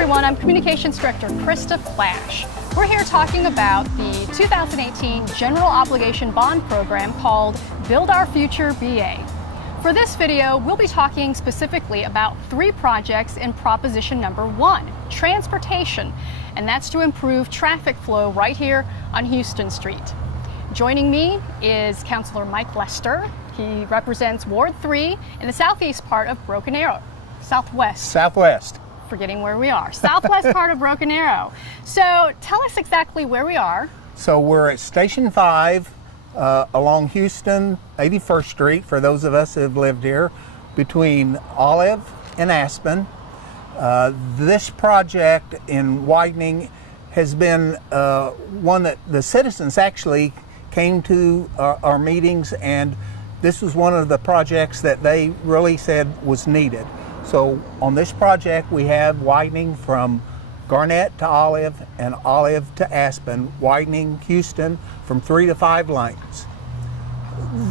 everyone, I'm Communications Director Krista Flash. We're here talking about the 2018 General Obligation Bond Program called Build Our Future BA. For this video, we'll be talking specifically about 3 projects in Proposition number 1, transportation, and that's to improve traffic flow right here on Houston Street. Joining me is Councilor Mike Lester. He represents Ward 3 in the southeast part of Broken Arrow. Southwest. Forgetting where we are. Southwest part of Broken Arrow. So tell us exactly where we are. So we're at Station 5 along Houston 81st Street, for those of us who have lived here, between Olive and Aspen. This project in Widening has been one that the citizens actually came to our meetings, and this was one of the projects that they really said was needed. So on this project, we have widening from Garnett to Olive and Olive to Aspen, widening Houston from 3 to 5 lanes.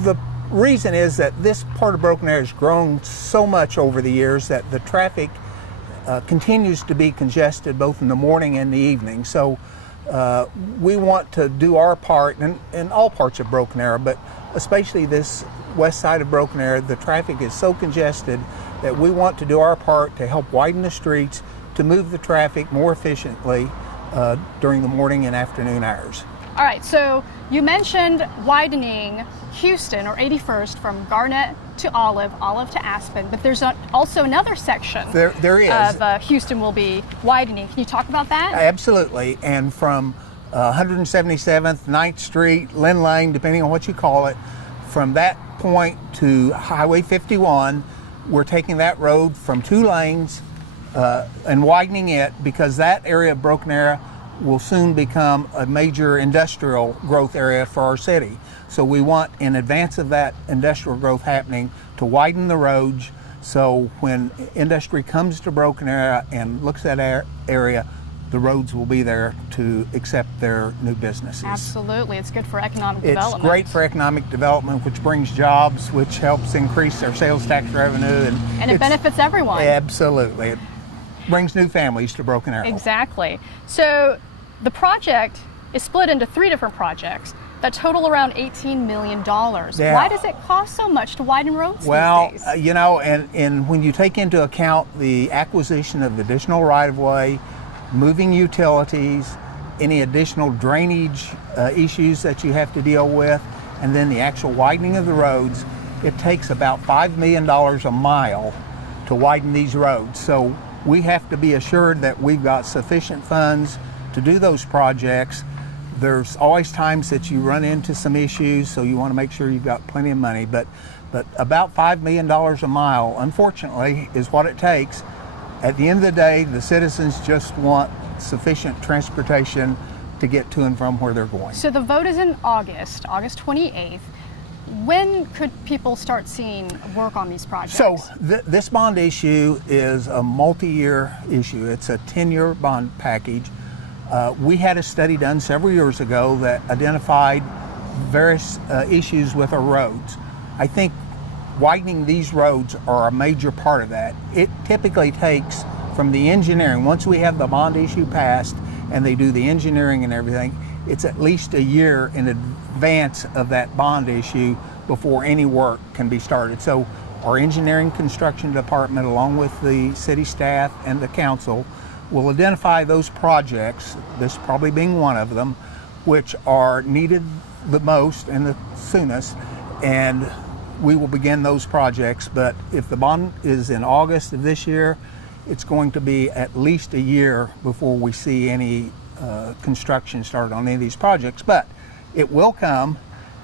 The reason is that this part of Broken Arrow has grown so much over the years that the traffic continues to be congested both in the morning and the evening. So we want to do our part in all parts of Broken Arrow, but especially this west side of Broken Arrow. The traffic is so congested that we want to do our part to help widen the streets, to move the traffic more efficiently during the morning and afternoon hours. All right, so you mentioned widening Houston, or 81st, from Garnett to Olive, Olive to Aspen, but there's also another section there is. Of Houston will be widening. Can you talk about that? Absolutely, and from 177th, 9th Street, Lynn Lane, depending on what you call it, from that point to Highway 51, we're taking that road from 2 lanes and widening it, because that area of Broken Arrow will soon become a major industrial growth area for our city. So we want, in advance of that industrial growth happening, to widen the roads, so when industry comes to Broken Arrow and looks at our area, the roads will be there to accept their new businesses. Absolutely, it's good for economic development. It's great for economic development, which brings jobs, which helps increase our sales tax revenue. And it benefits everyone. Absolutely. It brings new families to Broken Arrow. Exactly. So the project is split into 3 different projects that total around $18 million. Yeah. Why does it cost so much to widen roads well, these days? You know, and when you take into account the acquisition of additional right-of-way, moving utilities, any additional drainage issues that you have to deal with, and then the actual widening of the roads, it takes about $5 million a mile to widen these roads. So we have to be assured that we've got sufficient funds to do those projects. There's always times that you run into some issues, so you want to make sure you've got plenty of money, but about $5 million a mile, unfortunately, is what it takes. At the end of the day, the citizens just want sufficient transportation to get to and from where they're going. So the vote is in August 28th. When could people start seeing work on these projects? So this bond issue is a multi-year issue. It's a 10-year bond package. We had a study done several years ago that identified various issues with our roads. I think widening these roads are a major part of that. It typically takes, from the engineering, once we have the bond issue passed and they do the engineering and everything, it's at least a year in advance of that bond issue before any work can be started. So our engineering construction department, along with the city staff and the council, will identify those projects, this probably being one of them, which are needed the most and the soonest, and we will begin those projects. But if the bond is in August of this year, it's going to be at least a year before we see any construction started on any of these projects. But it will come,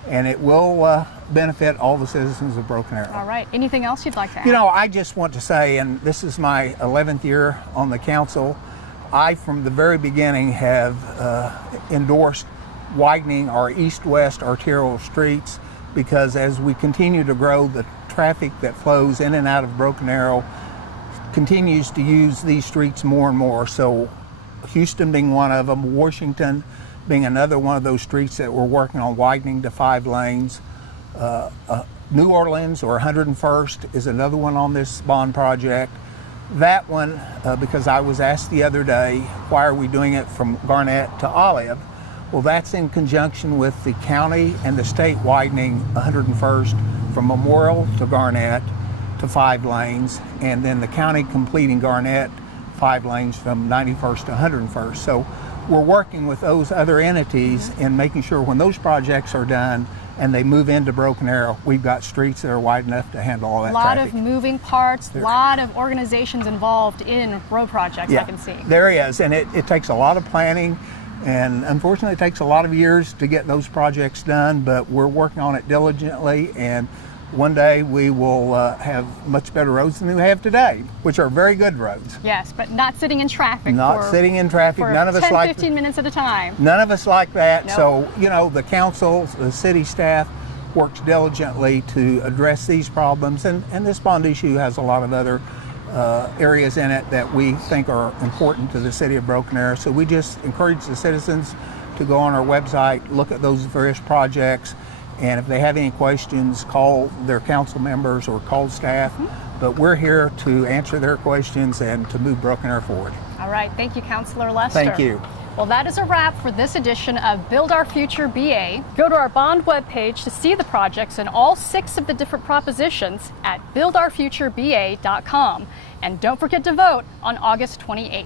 and it will benefit all the citizens of Broken Arrow. All right. Anything else you'd like to add? You know, I just want to say, and this is my 11th year on the council, I, from the very beginning, have endorsed widening our east-west arterial streets, because as we continue to grow, the traffic that flows in and out of Broken Arrow continues to use these streets more and more. So Houston being one of them, Washington being another one of those streets that we're working on widening to 5 lanes. New Orleans, or 101st, is another one on this bond project. That one, because I was asked the other day, why are we doing it from Garnett to Olive? Well, that's in conjunction with the county and the state widening 101st from Memorial to Garnett to 5 lanes, and then the county completing Garnett 5 lanes from 91st to 101st. So we're working with those other entities in making sure when those projects are done and they move into Broken Arrow, we've got streets that are wide enough to handle all that traffic. A lot of moving parts, a lot of organizations involved in road projects, I can see. There is, and it takes a lot of planning, and unfortunately it takes a lot of years to get those projects done, but we're working on it diligently, and one day we will have much better roads than we have today, which are very good roads. Yes, but not sitting in traffic. Sitting in traffic. For None of us 10, like 15 minutes at a time. None of us like that. Nope. So, you know, the council, the city staff works diligently to address these problems, and this bond issue has a lot of other areas in it that we think are important to the city of Broken Arrow. So we just encourage the citizens to go on our website, look at those various projects, and if they have any questions, call their council members or call staff. But we're here to answer their questions and to move Broken Arrow forward. All right, thank you, Councilor Lester. Thank you. Well, that is a wrap for this edition of Build Our Future BA. Go to our bond webpage to see the projects and all 6 of the different propositions at buildourfutureba.com. And don't forget to vote on August 28th.